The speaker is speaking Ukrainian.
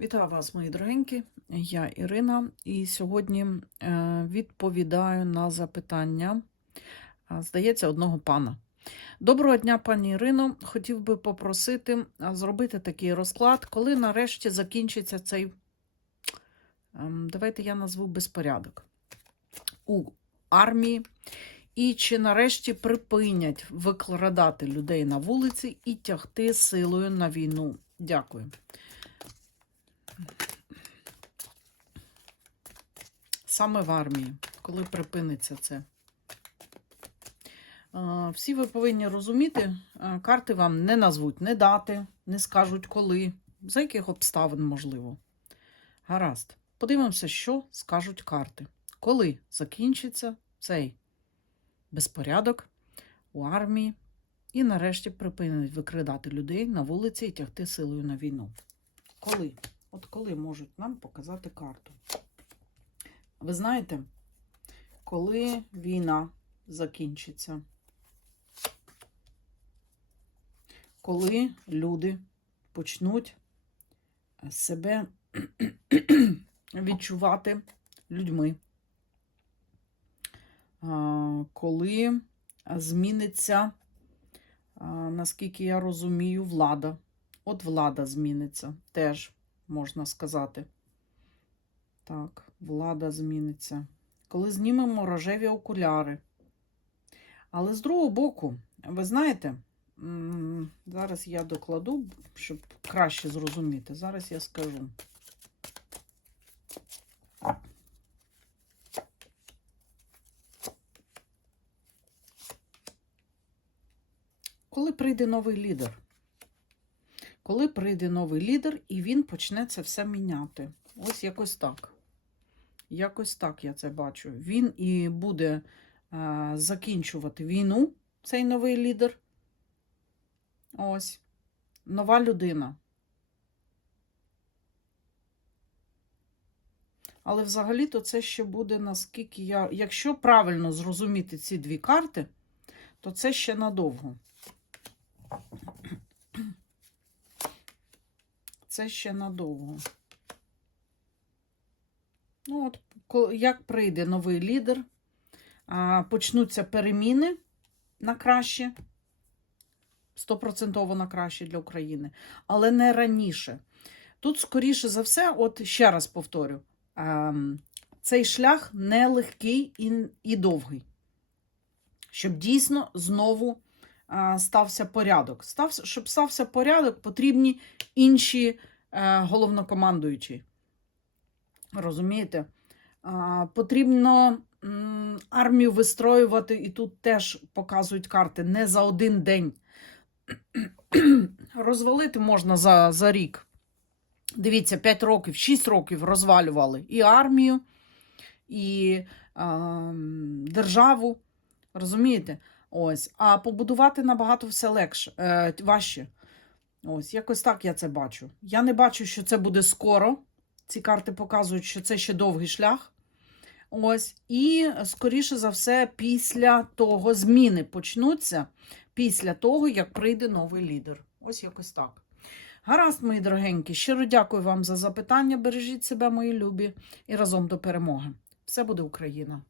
Вітаю вас, мої дорогенькі. Я Ірина, і сьогодні е, відповідаю на запитання, здається, одного пана. Доброго дня, пані Ірино. Хотів би попросити зробити такий розклад, коли нарешті закінчиться цей, ем, давайте я назву безпорядок у армії. І чи нарешті припинять викрадати людей на вулиці і тягти силою на війну? Дякую. Саме в армії, коли припиниться це. Всі ви повинні розуміти, карти вам не назвуть, не дати, не скажуть коли, за яких обставин можливо. Гаразд. Подивимося, що скажуть карти. Коли закінчиться цей безпорядок у армії і нарешті припинять викрадати людей на вулиці і тягти силою на війну. Коли? От коли можуть нам показати карту? Ви знаєте, коли війна закінчиться? Коли люди почнуть себе відчувати людьми? Коли зміниться, наскільки я розумію, влада? От влада зміниться, теж можна сказати. Так, влада зміниться. Коли знімемо рожеві окуляри. Але з другого боку, ви знаєте, зараз я докладу, щоб краще зрозуміти. Зараз я скажу. Коли прийде новий лідер? Коли прийде новий лідер, і він почне це все міняти. Ось якось так. Якось так я це бачу. Він і буде е, закінчувати війну, цей новий лідер. Ось. Нова людина. Але взагалі-то це ще буде, наскільки я. Якщо правильно зрозуміти ці дві карти, то це ще надовго. Це ще надовго. Ну, от, як прийде новий лідер, почнуться переміни на краще, стопроцентово на краще для України, але не раніше. Тут, скоріше за все, от ще раз повторю, ем, цей шлях нелегкий і, і довгий. Щоб дійсно знову стався порядок. Щоб стався порядок, потрібні інші е, головнокомандуючі. Розумієте? А, потрібно армію вистроювати, і тут теж показують карти не за один день. Розвалити можна за, за рік. Дивіться, 5 років, 6 років розвалювали і армію, і а, державу. Розумієте? Ось. А побудувати набагато все легше, е, важче. Ось, якось так я це бачу. Я не бачу, що це буде скоро. Ці карти показують, що це ще довгий шлях. Ось. І, скоріше за все, після того зміни почнуться після того, як прийде новий лідер. Ось якось так. Гаразд, мої дорогенькі, щиро дякую вам за запитання. Бережіть себе, мої любі, і разом до перемоги. Все буде Україна!